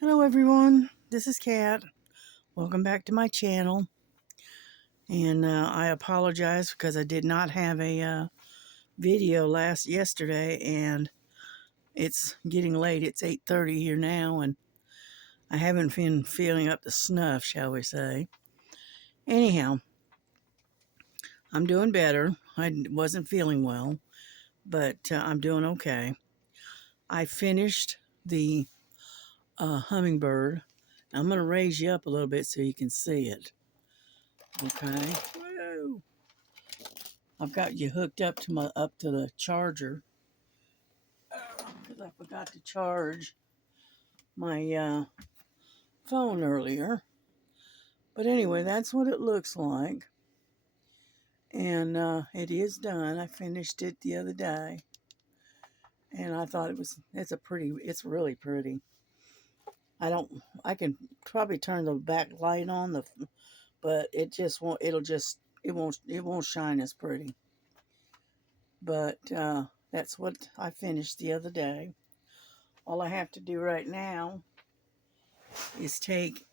Hello everyone, this is Kat. Welcome back to my channel. And I apologize because I did not have a video yesterday, and it's getting late. It's 8:30 here now, and I haven't been feeling up to snuff, shall we say. Anyhow, I'm doing better. I wasn't feeling well, but I'm doing okay. I finished the Hummingbird. I'm going to raise you up a little bit so you can see it. Okay. Woo. I've got you hooked up to the charger because I forgot to charge my phone earlier. But anyway, that's what it looks like, and it is done. I finished it the other day, and I thought it's really pretty. I can probably turn the back light on but it just won't. It won't shine as pretty. But that's what I finished the other day. All I have to do right now is take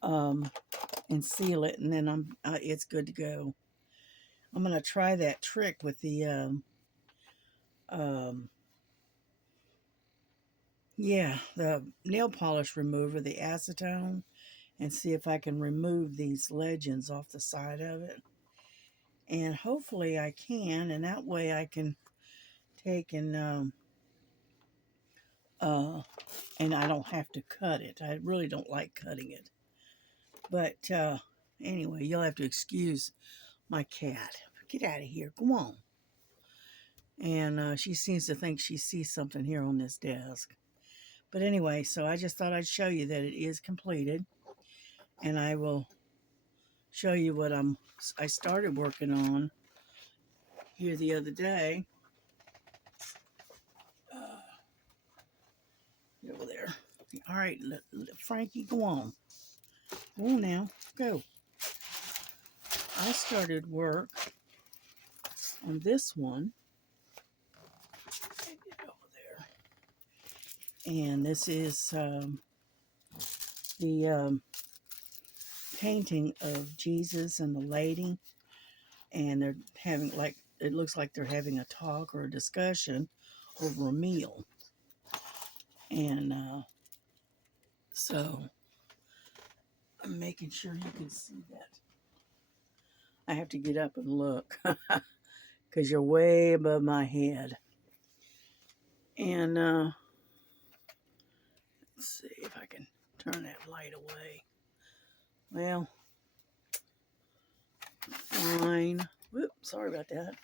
um, and seal it, and then it's good to go. I'm gonna try that trick with the um, the nail polish remover, the acetone, and see if I can remove these legends off the side of it. And hopefully I can, and that way I can take and I don't have to cut it. I really don't like cutting it. But anyway, you'll have to excuse my cat. Get out of here. Come on. And she seems to think she sees something here on this desk. But anyway, so I just thought I'd show you that it is completed. And I will show you what I started working on here the other day. Over there. All right, Frankie, go on. Go on now. Go. I started work on this one. Get over there. And this is the painting of Jesus and the lady. And they're having, like, it looks like they're having a talk or a discussion over a meal. And so I'm making sure you can see that. I have to get up and look because you're way above my head. And let's see if I can turn that light away. Well, fine. Whoop, sorry about that.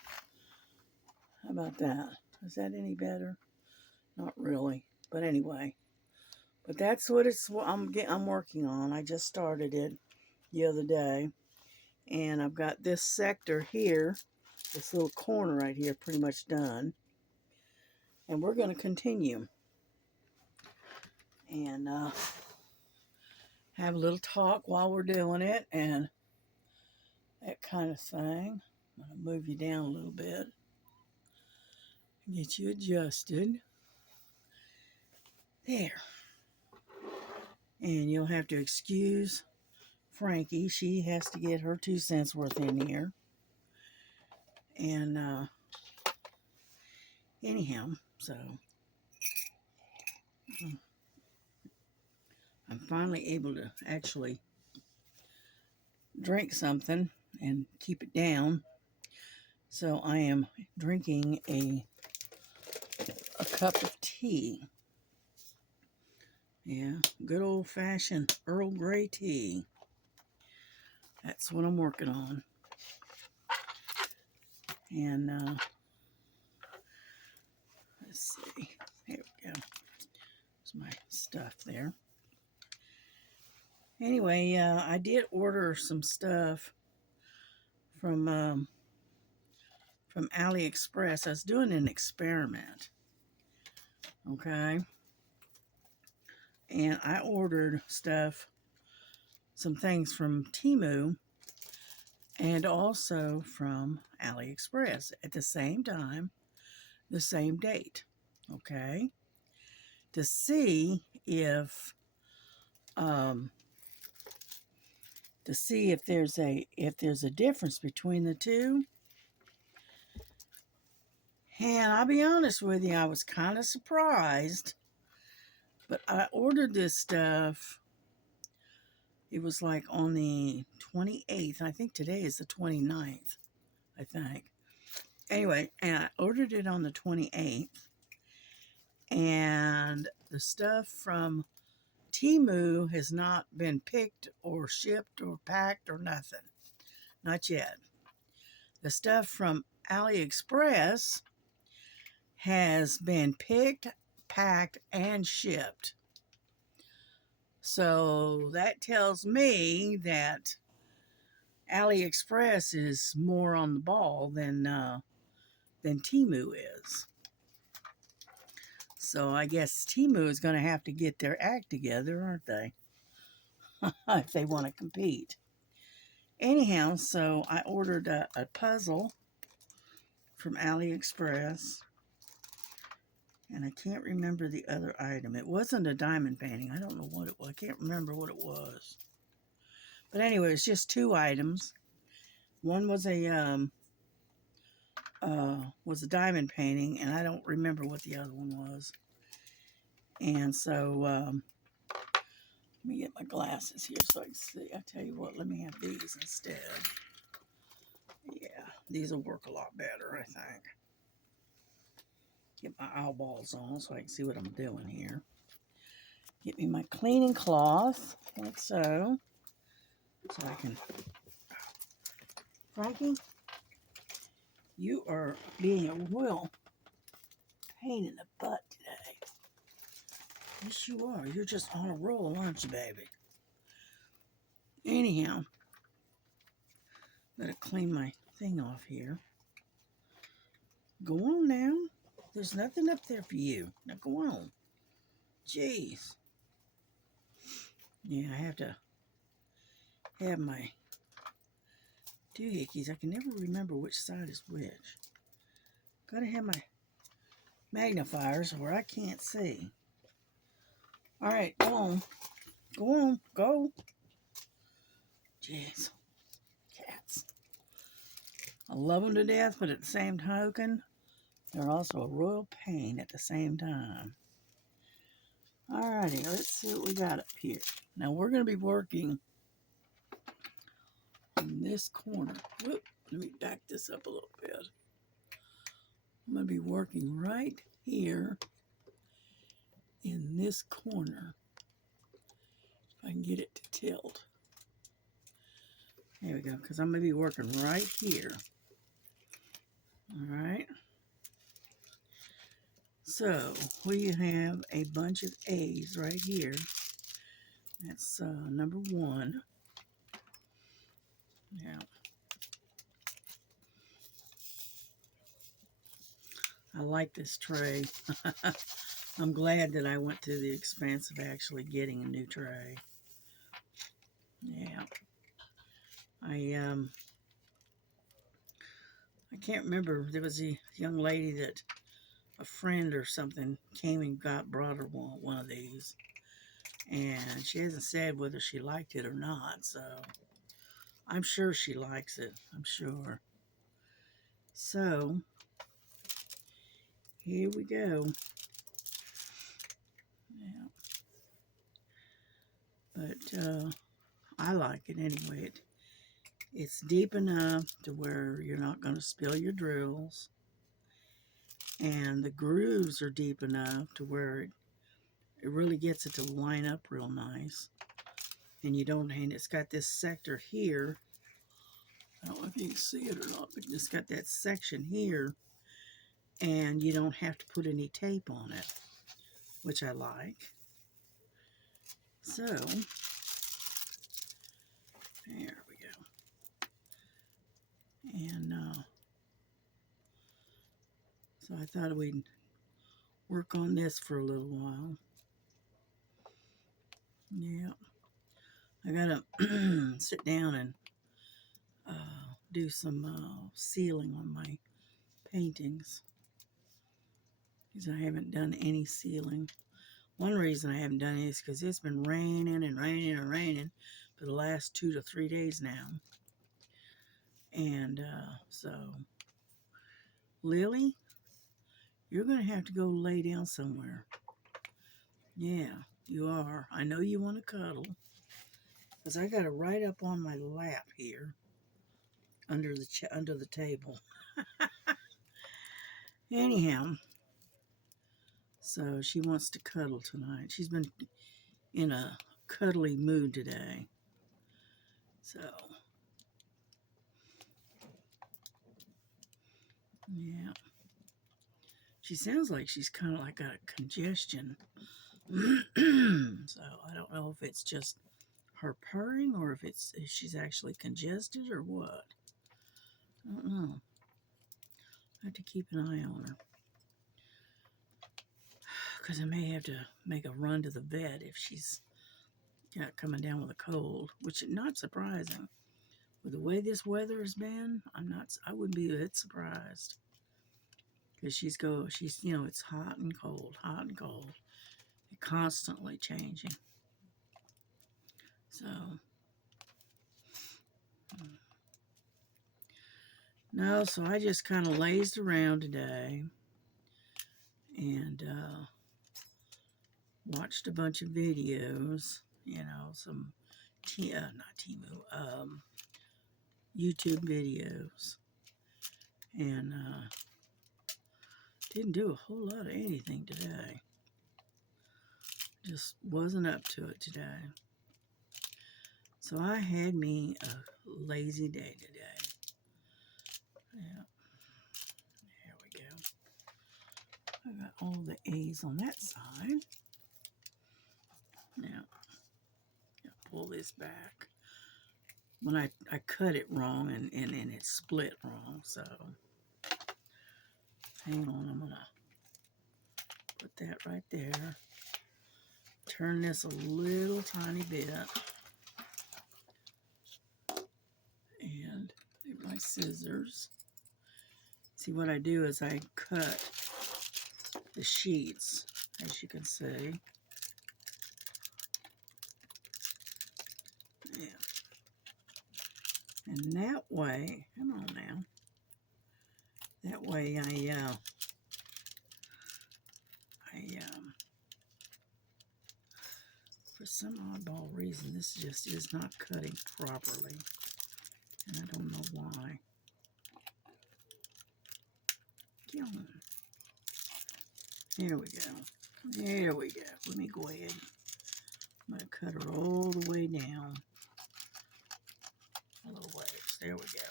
How about that? Is that any better? Not really. But anyway. But that's what I'm working on. I just started it the other day. And I've got this sector here, this little corner right here, pretty much done. And we're going to continue. And have a little talk while we're doing it and that kind of thing. I'm going to move you down a little bit. Get you adjusted. There. And you'll have to excuse Frankie. She has to get her 2 cents worth in here. And anyhow, so I'm finally able to actually drink something and keep it down. So I am drinking a cup of tea. Yeah, good old-fashioned Earl Grey tea. That's what I'm working on. And let's see. Here we go. There's my stuff there. Anyway, I did order some stuff from AliExpress. I was doing an experiment. Okay. And I ordered some things from Temu and also from AliExpress at the same time, the same date. Okay. to see if um, there's a difference between the two. And I'll be honest with you, I was kind of surprised, but I ordered this stuff. It was like on the 28th. I think today is the 29th, I think. Anyway, and I ordered it on the 28th, and the stuff from Temu has not been picked or shipped or packed or nothing. Not yet. The stuff from AliExpress has been picked, packed, and shipped. So that tells me that AliExpress is more on the ball than Temu is. So I guess Temu is going to have to get their act together, aren't they? If they want to compete. Anyhow, so I ordered a puzzle from AliExpress. And I can't remember the other item. It wasn't a diamond painting. I don't know what it was. I can't remember what it was. But anyway, it's just two items. One was a diamond painting, and I don't remember what the other one was. And so, let me get my glasses here so I can see. I tell you what, let me have these instead. Yeah, these will work a lot better, I think. Get my eyeballs on so I can see what I'm doing here. Get me my cleaning cloth, like so. So I can... Frankie, you are being a real pain in the butt today. Yes, you are. You're just on a roll, aren't you, baby? Anyhow, gotta clean my thing off here. Go on now. There's nothing up there for you. Now go on. Jeez. Yeah, I have to have my doohickeys. I can never remember which side is which. Gotta have my magnifiers where I can't see. Alright, go on. Go on. Go. Jeez. Cats. I love them to death, but at the same token, they're also a royal pain at the same time. Alrighty, let's see what we got up here. Now we're going to be working in this corner. Whoop, let me back this up a little bit. I'm going to be working right here in this corner. If I can get it to tilt. There we go, because I'm going to be working right here. Alright. So, we have a bunch of A's right here. That's number 1. Now, I like this tray. I'm glad that I went to the expense of actually getting a new tray. Yeah. I can't remember. There was a young lady that a friend or something came and brought her one of these. And she hasn't said whether she liked it or not, so I'm sure she likes it. I'm sure. So, here we go. Yeah. But I like it anyway. It's deep enough to where you're not going to spill your drills. And the grooves are deep enough to where it really gets it to line up real nice. And it's got this sector here. I don't know if you can see it or not, but it's got that section here. And you don't have to put any tape on it, which I like. So, there we go. And so I thought we'd work on this for a little while. Yeah. I gotta sit down and do some sealing on my paintings because I haven't done any sealing. One reason I haven't done it is because it's been raining and raining and raining for the last 2 to 3 days now. And so, Lily, you're going to have to go lay down somewhere. Yeah, you are. I know you want to cuddle, because I got it right up on my lap here, under the table. Anyhow, so she wants to cuddle tonight. She's been in a cuddly mood today. So, yeah. She sounds like she's kind of like got a congestion. So I don't know if it's just her purring or if she's actually congested or what. I don't know. I have to keep an eye on her, because I may have to make a run to the vet if she's coming down with a cold, which is not surprising. With the way this weather has been, I wouldn't be a bit surprised. Because she's, it's hot and cold, constantly changing. So, no, so I just kind of lazed around today and watched a bunch of videos, some YouTube videos, and didn't do a whole lot of anything today. Just wasn't up to it today. So I had me a lazy day today. Yeah. There we go. I got all the A's on that side. Now, pull this back. When I cut it wrong and it split wrong, so hang on, I'm gonna put that right there. Turn this a little tiny bit. And get my scissors. See, what I do is I cut the sheets, as you can see. Yeah. And that way, come on now. That way for some oddball reason, this just is not cutting properly. And I don't know why. Come on. There we go. There we go. Let me go ahead. I'm going to cut her all the way down. A little ways. There we go.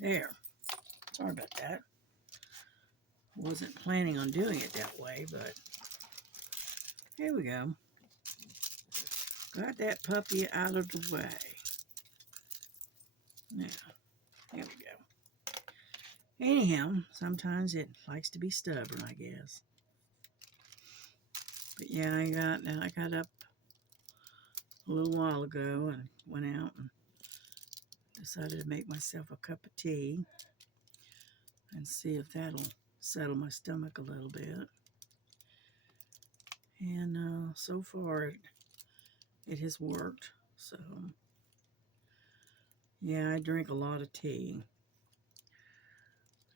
There. Sorry about that. Wasn't planning on doing it that way, but here we go. Got that puppy out of the way. Now, here we go. Anyhow, sometimes it likes to be stubborn, I guess. But yeah, I got up a little while ago and went out and decided to make myself a cup of tea and see if that'll settle my stomach a little bit. And so far it has worked. So yeah, I drink a lot of tea.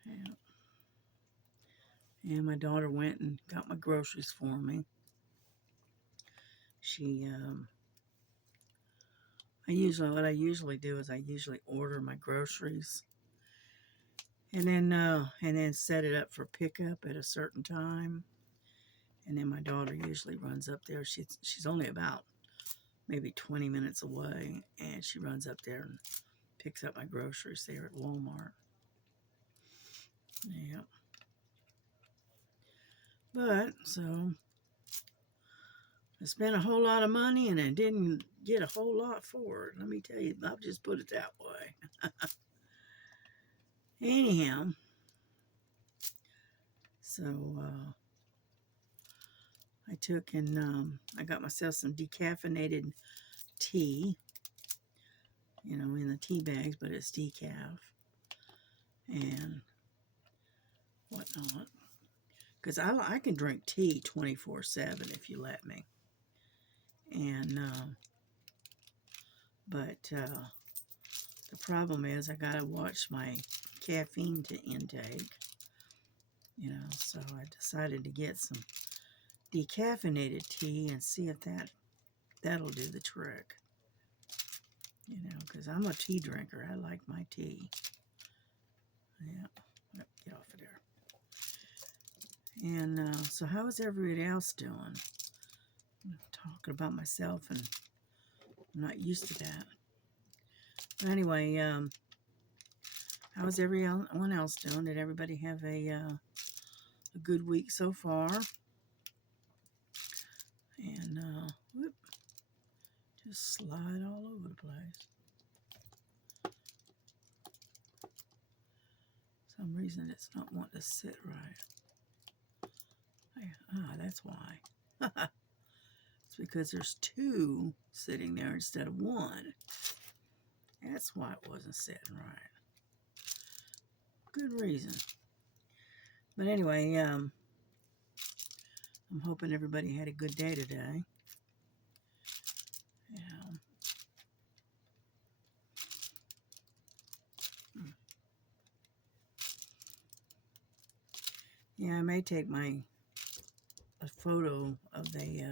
Yeah. And my daughter went and got my groceries for me. What I usually do is I usually order my groceries and then set it up for pickup at a certain time. And then my daughter usually runs up there. She's only about maybe 20 minutes away, and she runs up there and picks up my groceries there at Walmart. Yeah. But, so, I spent a whole lot of money, and I didn't get a whole lot for it. Let me tell you, I'll just put it that way. Anyhow, so, I took and I got myself some decaffeinated tea, in the tea bags, but it's decaf and whatnot. because I can drink tea 24/7 if you let me. And but the problem is I gotta watch my caffeine intake. So I decided to get some decaffeinated tea and see if that'll do the trick. Because I'm a tea drinker. I like my tea. Yeah, get off of there. And so how is everybody else doing? I'm talking about myself, and I'm not used to that. But anyway, how is everyone else doing? Did everybody have a good week so far? And whoop, just slide all over the place. For some reason it's not wanting to sit right. That's why. It's because there's two sitting there instead of one. That's why it wasn't sitting right. Good reason. But anyway, I'm hoping everybody had a good day today. Yeah, I may take a photo of the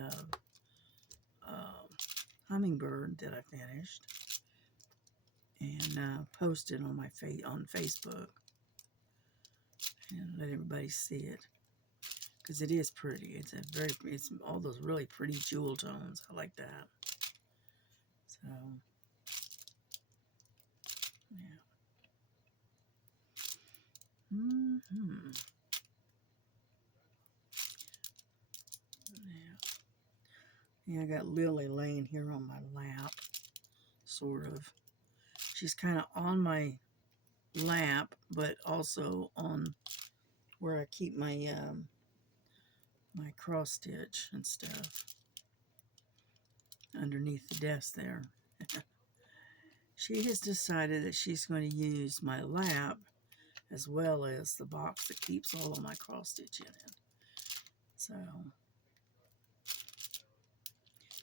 hummingbird that I finished and post it on on Facebook and let everybody see it, because it is pretty. It's all those really pretty jewel tones. I like that. So yeah. Yeah, I got Lily laying here on my lap, sort of. She's kind of on my lap, but also on where I keep my my cross stitch and stuff underneath the desk there. She has decided that she's going to use my lap as well as the box that keeps all of my cross stitch in it. So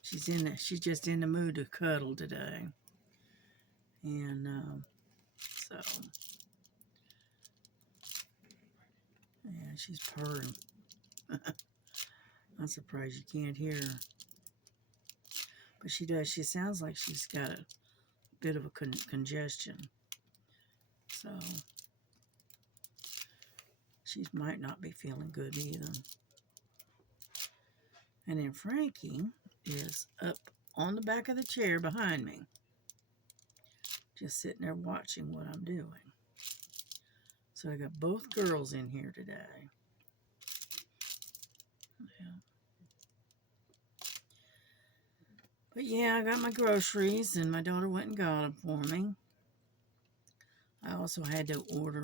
she's just in the mood to cuddle today. And so yeah, she's purring. I'm surprised you can't hear her. But she does. She sounds like she's got a bit of a congestion. So she might not be feeling good either. And then Frankie is up on the back of the chair behind me, just sitting there watching what I'm doing. So I got both girls in here today. Yeah. But yeah, I got my groceries, and my daughter went and got them for me. I also had to order,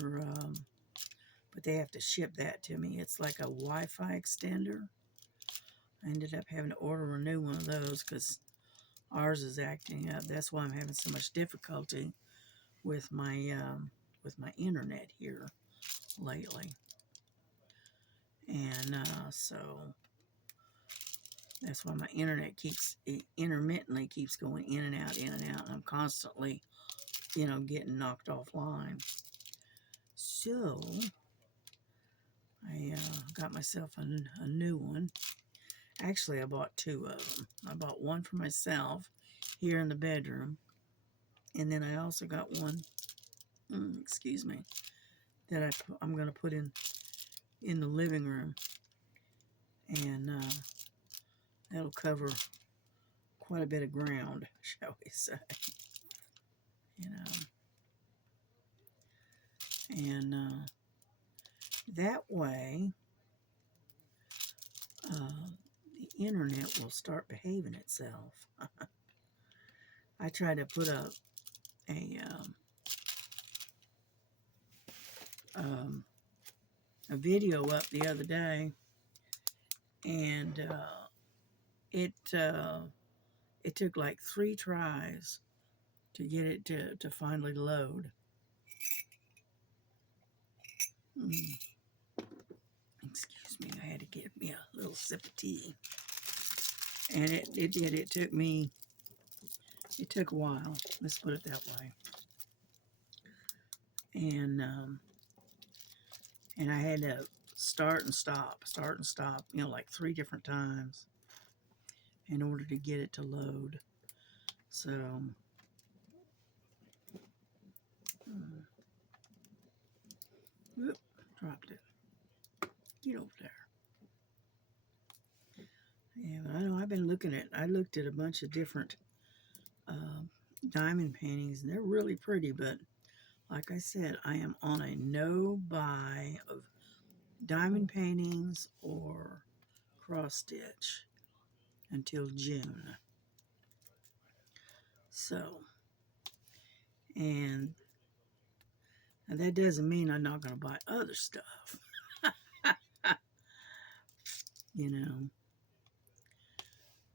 but they have to ship that to me. It's like a Wi-Fi extender. I ended up having to order a new one of those because ours is acting up. That's why I'm having so much difficulty with my internet here lately. And so that's why my internet intermittently keeps going in and out, in and out. And I'm constantly, getting knocked offline. So I got myself a new one. Actually, I bought two of them. I bought one for myself here in the bedroom. And then I also got one, excuse me, that I'm going to put in the living room. And that'll cover quite a bit of ground, shall we say. And that way the internet will start behaving itself. I tried to put a video up the other day, and it took like 3 tries to get it to finally load. Excuse me, I had to get me a little sip of tea. And it did. It took a while. Let's put it that way. And I had to start and stop, like 3 different times in order to get it to load. So, whoop, dropped it. Get over there. Yeah, I know. I looked at a bunch of different diamond paintings, and they're really pretty, but like I said, I am on a no buy of diamond paintings or cross stitch until June. So, and that doesn't mean I'm not going to buy other stuff. You know.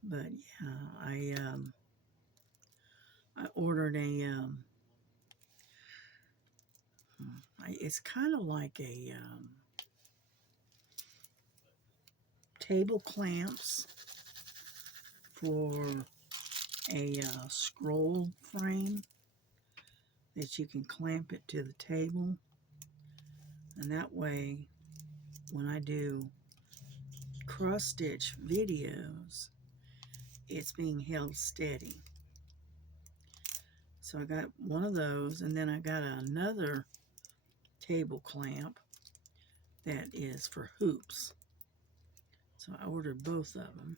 But yeah, I ordered it's kind of like a table clamps for a scroll frame that you can clamp it to the table, and that way when I do cross stitch videos it's being held steady. So I got one of those, and then I got another table clamp that is for hoops. So I ordered both of them,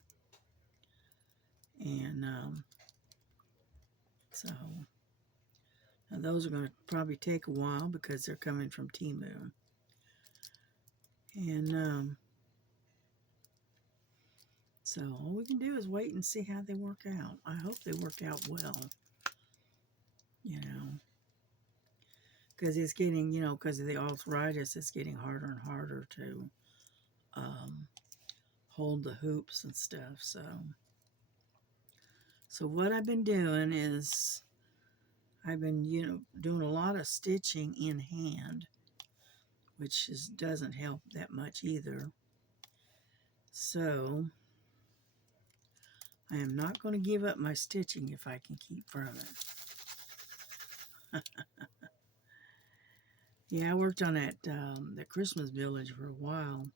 and so now those are going to probably take a while because they're coming from Temu. And so all we can do is wait and see how they work out. I hope they work out well, you know, because it's getting, because of the arthritis, it's getting harder and harder to hold the hoops and stuff. So what I've been doing is I've been, doing a lot of stitching in hand, which doesn't help that much either. So I am not going to give up my stitching if I can keep from it. Yeah, I worked on that the Christmas Village for a while,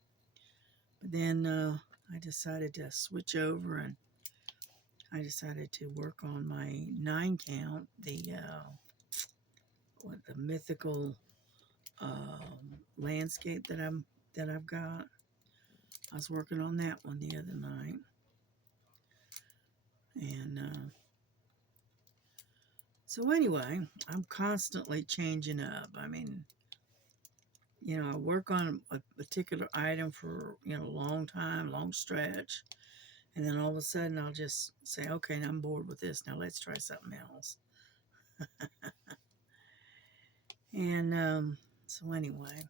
but then I decided to switch over, and I decided to work on my 9 count, the mythical landscape that I've got. I was working on that one the other night, and so anyway, I'm constantly changing up. I mean, I work on a particular item for, a long time, long stretch. And then all of a sudden I'll just say, okay, I'm bored with this. Now let's try something else. And so anyway.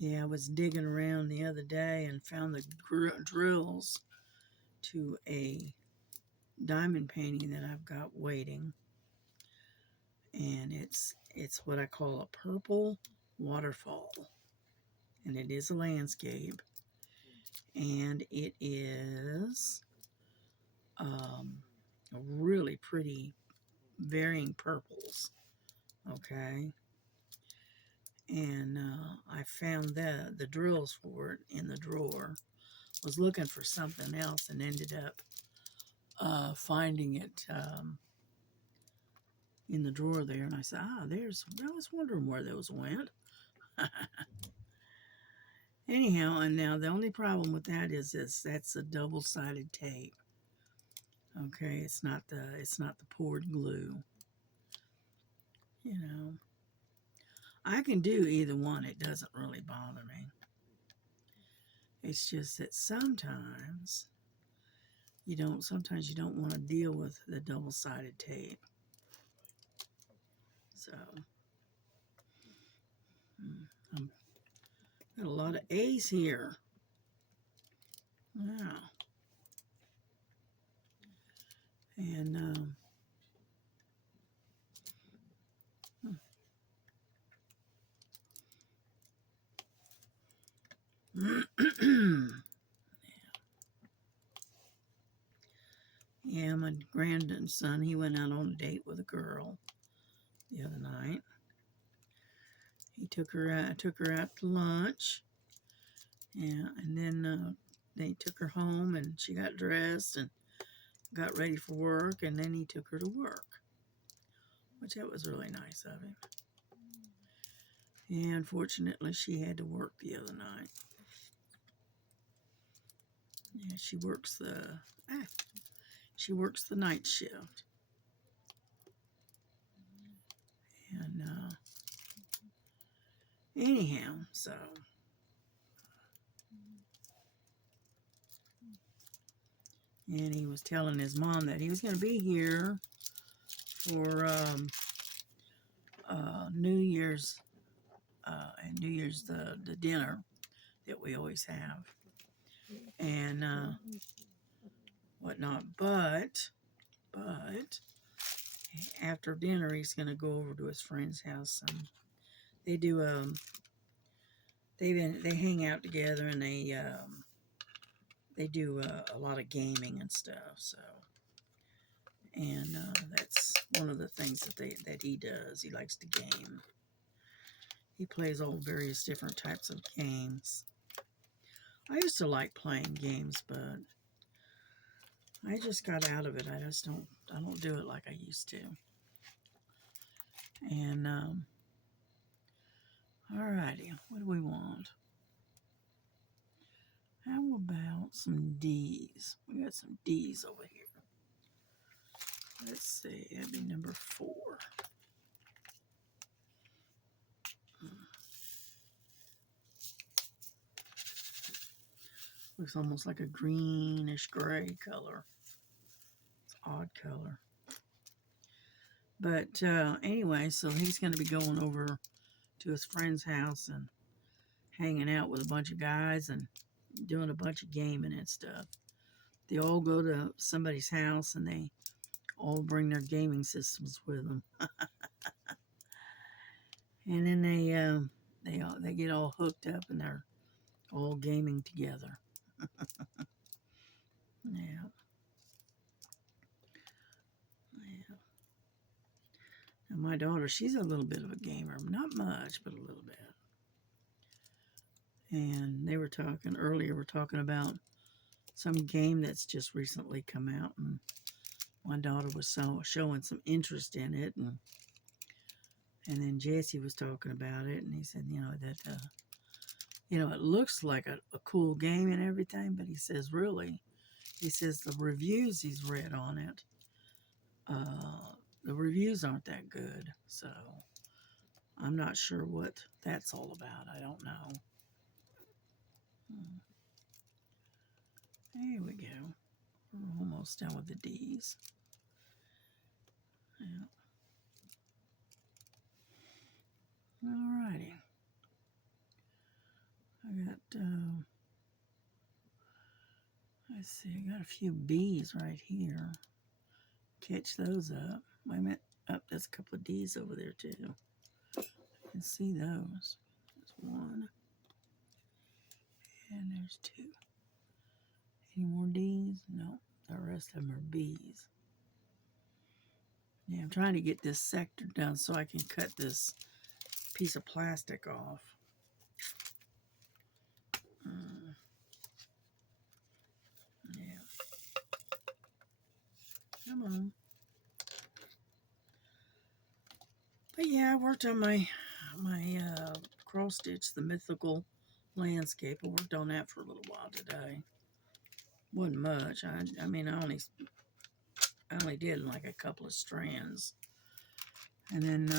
Yeah, I was digging around the other day and found the drills to a diamond painting that I've got waiting. And it's what I call a purple waterfall. And it is a landscape. And it is a really pretty varying purples. Okay. And I found the drills for it in the drawer. Was looking for something else and ended up finding it in the drawer there. And I said, I was wondering where those went. Anyhow, and now the only problem with that is that's a double-sided tape. Okay, it's not the poured glue. I can do either one. It doesn't really bother me. It's just that sometimes you don't want to deal with the double-sided tape. So I've got a lot of A's here. Wow. And Yeah, my grandson, he went out on a date with a girl the other night. He took her out to lunch. Yeah, and then they took her home, and she got dressed and got ready for work, and then he took her to work, which that was really nice of him. And unfortunately, she had to work the other night. Yeah, she works the night shift. And anyhow, so and he was telling his mom that he was going to be here for New Year's and New Year's the dinner that we always have and whatnot. But after dinner, he's going to go over to his friend's house, and they do they hang out together, and they do a lot of gaming and stuff. So, and that's one of the things that he does. He likes to game. He plays all various different types of games. I used to like playing games, but I just got out of it. I don't do it like I used to. And alrighty, what do we want? How about some D's? We got some D's over here. Let's see, that'd be number 4. Looks almost like a greenish gray color. It's an odd color. But anyway, so he's going to be going over to his friend's house and hanging out with a bunch of guys and doing a bunch of gaming and stuff. They all go to somebody's house and they all bring their gaming systems with them. And then they get all hooked up and they're all gaming together. Yeah. Yeah. And my daughter, she's a little bit of a gamer. Not much, but a little bit. And they were talking earlier, we're talking about some game that's just recently come out, and my daughter was showing some interest in it, and then Jesse was talking about it, and he said, that it looks like a cool game and everything, but he says the reviews he's read on it, the reviews aren't that good, so I'm not sure what that's all about. I don't know. There we go. We're almost done with the D's. Yeah. Alrighty. I got, let's see, I got a few B's right here. Catch those up. Wait a minute. Up, there's a couple of D's over there too. You can see those. There's 1. And there's 2. Any more D's? No. The rest of them are B's. Yeah, I'm trying to get this sector done so I can cut this piece of plastic off. Yeah. Come on. But yeah, I worked on my cross stitch, the mythical landscape. I worked on that for a little while today. Wasn't much. I mean, I only did like a couple of strands, and then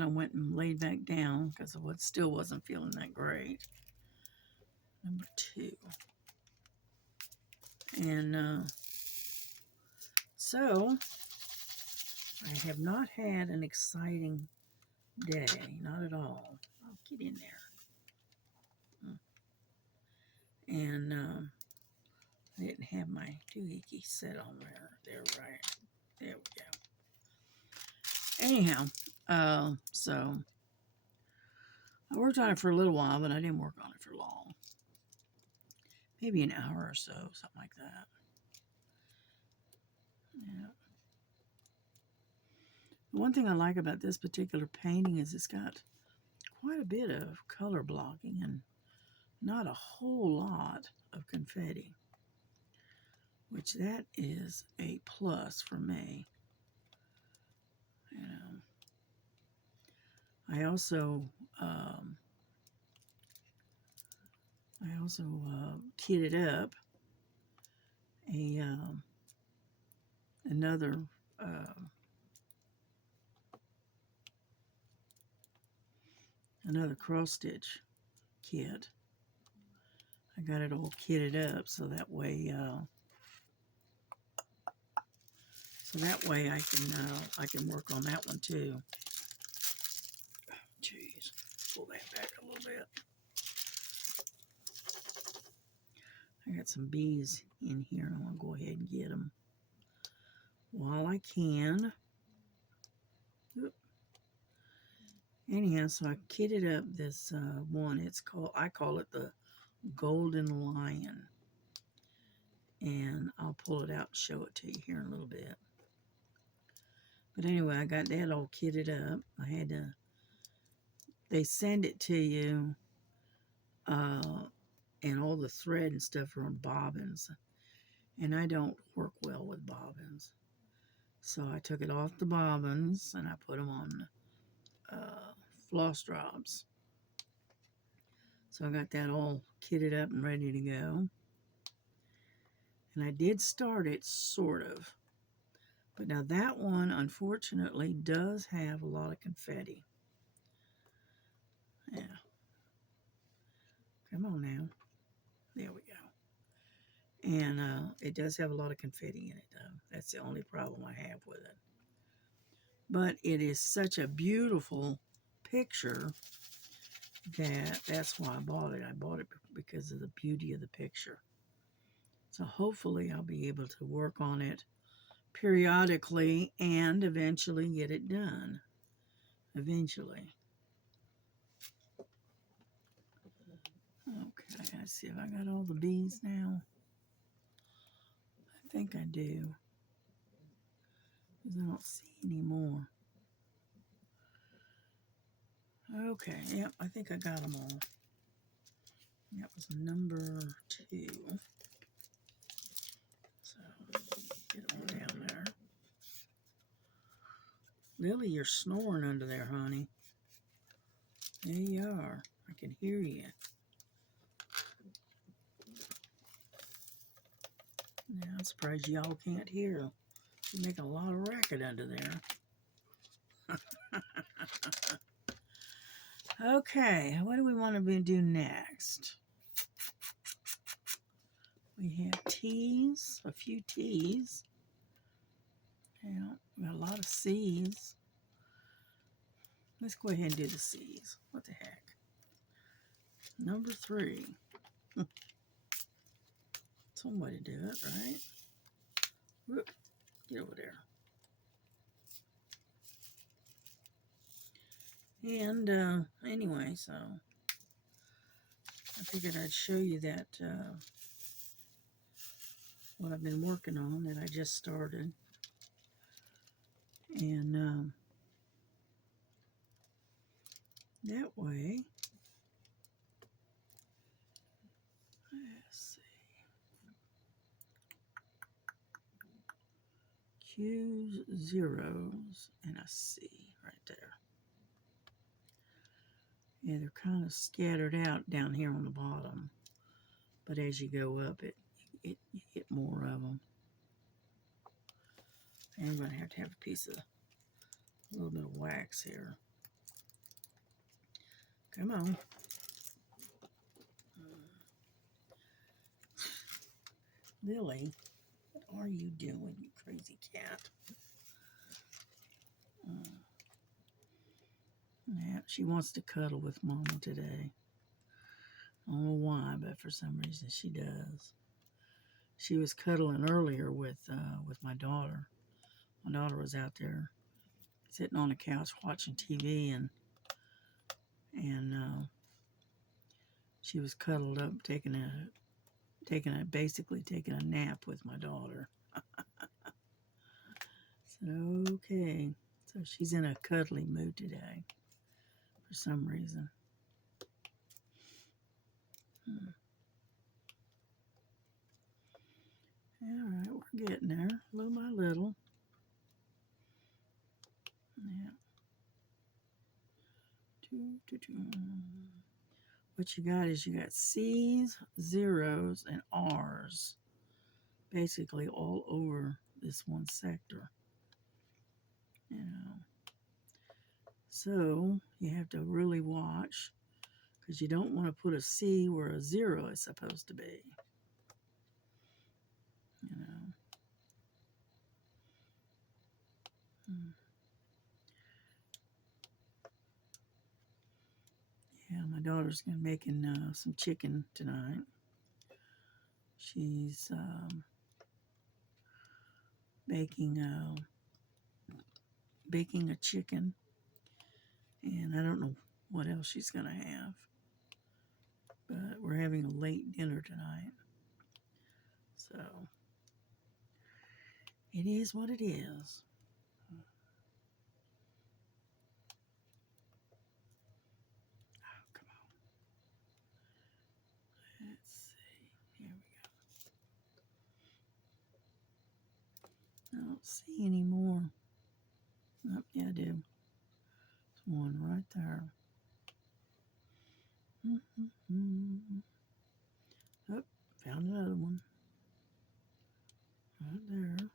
I went and laid back down because I still wasn't feeling that great. Number 2, and so I have not had an exciting day, not at all. Oh, get in there. And I didn't have my doohickey set on there. There, right. There we go. Anyhow, so I worked on it for a little while, but I didn't work on it for long. Maybe an hour or so, something like that. Yeah. One thing I like about this particular painting is it's got quite a bit of color blocking and not a whole lot of confetti, which that is a plus for me. You know, I also kitted up a another another cross stitch kit. I got it all kitted up so that way I can work on that one too. Jeez, pull that back a little bit. I got some bees in here. I want to go ahead and get them while I can. Oop. Anyhow, so I kitted up this one. I call it the Golden Lion. And I'll pull it out and show it to you here in a little bit. But anyway, I got that all kitted up. They send it to you, and all the thread and stuff are on bobbins. And I don't work well with bobbins. So I took it off the bobbins and I put them on floss drops. So I got that all kitted up and ready to go. And I did start it, sort of. But now that one, unfortunately, does have a lot of confetti. Yeah. Come on now. There we go. And it does have a lot of confetti in it, though. That's the only problem I have with it. But it is such a beautiful picture that's why I bought it. I bought it because of the beauty of the picture. So hopefully I'll be able to work on it periodically and eventually get it done. Eventually. Okay, let's see if I got all the bees now. I think I do. Because I don't see any more. Okay, yep, I think I got them all. That was number 2. So, get them down there. Lily, you're snoring under there, honey. There you are. I can hear you. Yeah, I'm surprised y'all can't hear. You make a lot of racket under there. Okay, what do we want to do next? We have T's, a few T's. Yeah, we got a lot of C's. Let's go ahead and do the C's. What the heck? Number 3. Some way to do it, right? Whoop, get over there. And anyway, so I figured I'd show you that what I've been working on that I just started. And that way, let's see, Q's, zeros, and a C right there. Yeah, they're kind of scattered out down here on the bottom, but as you go up, you get more of them. And I'm going to have a piece of, a little bit of wax here. Come on. Lily, what are you doing, you crazy cat? Yeah, she wants to cuddle with Mama today. I don't know why, but for some reason she does. She was cuddling earlier with my daughter. My daughter was out there sitting on the couch watching TV, and She was cuddled up, basically taking a nap with my daughter. So, okay. So she's in a cuddly mood today for some reason. All right, we're getting there, little by little. Yeah. What you got is you got C's, zeros, and R's, basically all over this one sector. You know, so you have to really watch because you don't want to put a C where a 0 is supposed to be. You know. Yeah, my daughter's gonna making some chicken tonight. She's baking a chicken, and I don't know what else she's gonna have, but we're having a late dinner tonight, so it is what it is. Oh, come on. Let's see. Here we go. I don't see any more. Oh, yeah, I do. There's one right there. Oh, found another one. Right there.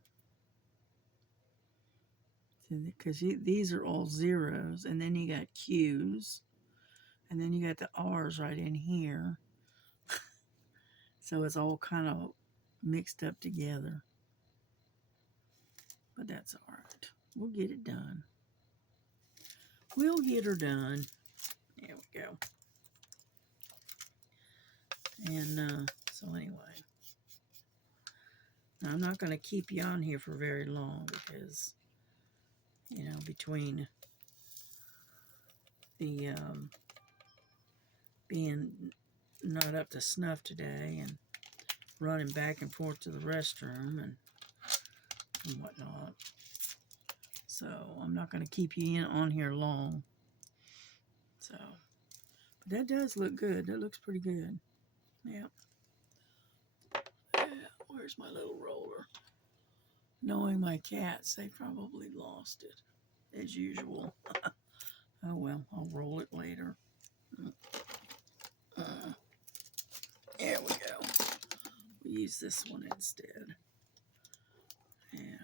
Because these are all zeros, and then you got Q's, and then you got the R's right in here. So it's all kind of mixed up together. But that's all right. We'll get it done. We'll get her done. There we go. And so anyway, now I'm not going to keep you on here for very long because, you know, between the being not up to snuff today and running back and forth to the restroom and whatnot. So I'm not going to keep you on here long. So, but that does look good. That looks pretty good. Yeah. Where's my little roller? Knowing my cats, they probably lost it, as usual. Oh well, I'll roll it later. There we go. We'll use this one instead. Yeah.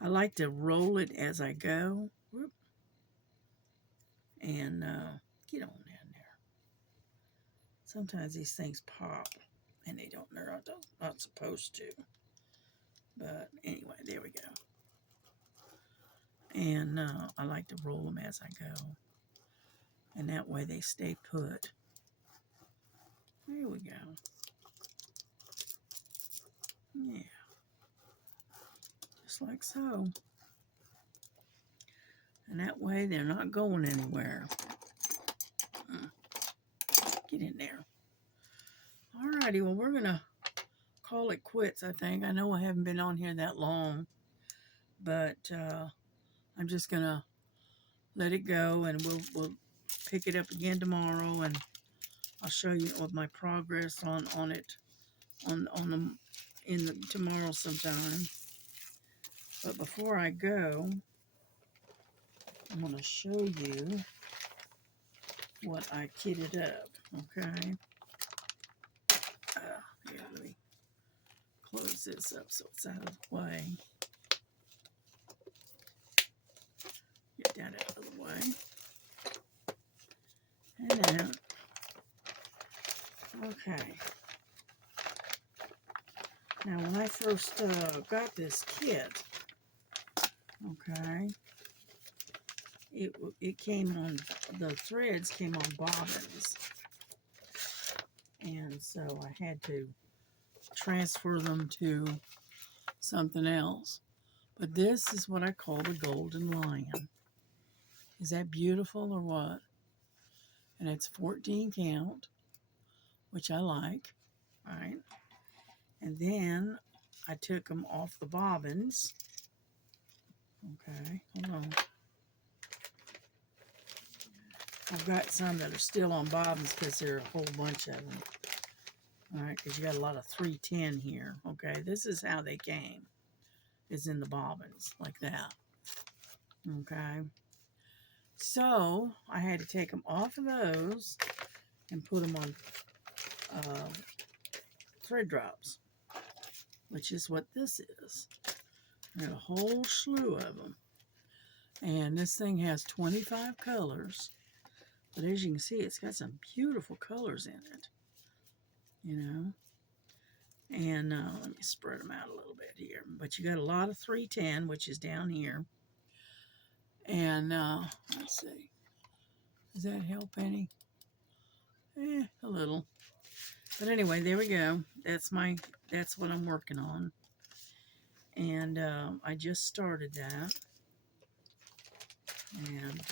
I like to roll it as I go. Whoop. And get on in there. Sometimes these things pop, and they're not supposed to. But anyway, there we go. And I like to roll them as I go. And that way they stay put. There we go. Yeah. Just like so. And that way they're not going anywhere. Get in there. Alrighty, well we're going to call it quits, I think. I know I haven't been on here that long. But I'm just going to let it go, and we'll pick it up again tomorrow, and I'll show you what my progress on it tomorrow sometime. But before I go, I'm going to show you what I kitted up. Okay. Yeah, let me close this up so it's out of the way. Get that out of the way. And then, okay. Now, when I first got this kit, okay, it came on, the threads came on bobbins. And so I had to transfer them to something else. But this is what I call the golden lion. Is that beautiful or what? and it's 14 count, which I like. All right. And then I took them off the bobbins. Okay, hold on. I've got some that are still on bobbins because there are a whole bunch of them. All right, because you got a lot of 310 here. Okay, this is how they came. It's in the bobbins, like that. Okay. So, I had to take them off of those and put them on thread drops, which is what this is. I got a whole slew of them. And this thing has 25 colors. But as you can see, it's got some beautiful colors in it. You know? And let me spread them out a little bit here. But you got a lot of 310, which is down here. And let's see. Does that help any? A little. But anyway, there we go. That's what I'm working on. And I just started that. And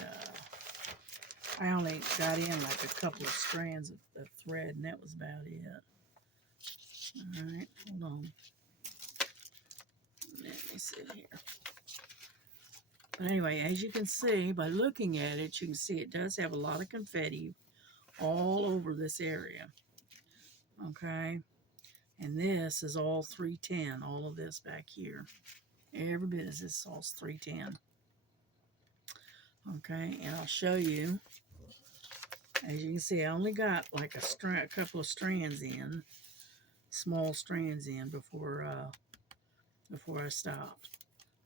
I only got in like a couple of strands of thread, and that was about it. All right, hold on. Let me see here. But anyway, as you can see, by looking at it, you can see it does have a lot of confetti all over this area. Okay? And this is all 310, all of this back here. Every bit of this all 310. Okay, and I'll show you. As you can see, I only got like a couple of strands in, small strands in before I stopped.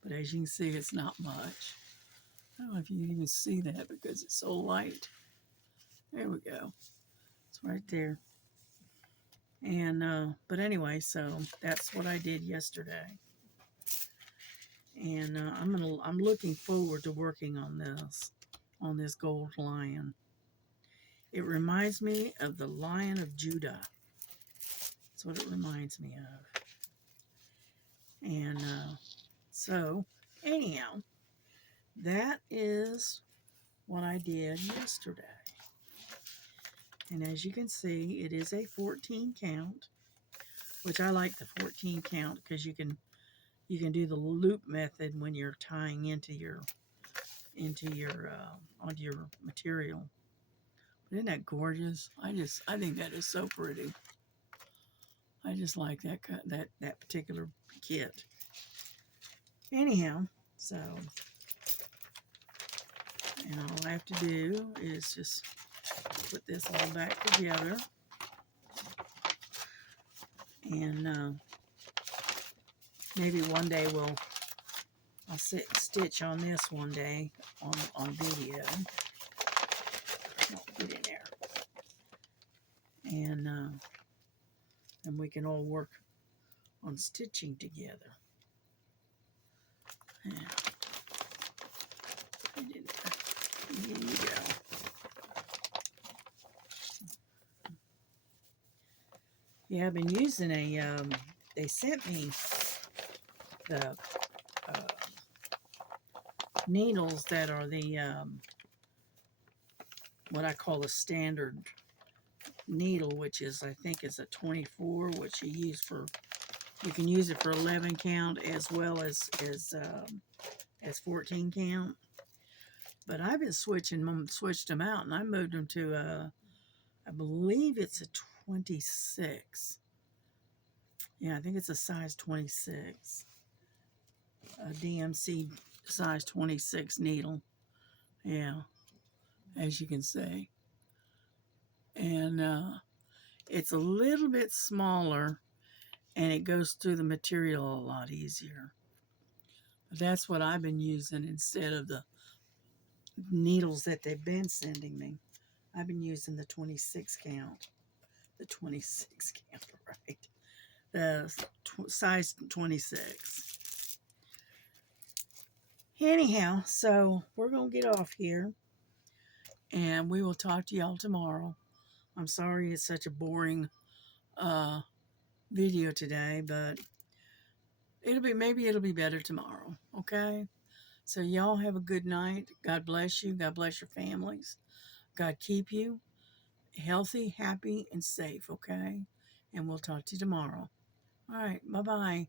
But as you can see, it's not much. I don't know if you can even see that because it's so light. There we go. It's right there. And but anyway, so that's what I did yesterday. And I'm looking forward to working on this gold lion. It reminds me of the Lion of Judah. That's what it reminds me of. And so, anyhow, that is what I did yesterday. And as you can see, it is a 14 count, which I like the 14 count because you can do the loop method when you're tying onto your material. But isn't that gorgeous? I think that is so pretty. I just like that particular kit. Anyhow, so, and all I have to do is just put this all back together. And maybe one day I'll sit and stitch on this one day on video. I'll get in there. And we can all work on stitching together. Yeah. Get in there. Here you go. Yeah, I've been using they sent me the needles that are the, what I call a standard needle, which is, I think is a 24, which you can use it for 11 count as well as 14 count. But I've been switched them out, and I moved them to I believe it's a 26. Yeah, I think it's a size 26. A DMC size 26 needle. Yeah, as you can see. And it's a little bit smaller, and it goes through the material a lot easier. But that's what I've been using instead of the needles that they've been sending me. I've been using the 26 count. The 26 count, right? The size 26. Anyhow, so we're going to get off here, and we will talk to y'all tomorrow. I'm sorry it's such a boring video today, but maybe it'll be better tomorrow, okay? So y'all have a good night. God bless you. God bless your families. God keep you. healthy, happy, and safe, okay? And we'll talk to you tomorrow. All right, bye-bye.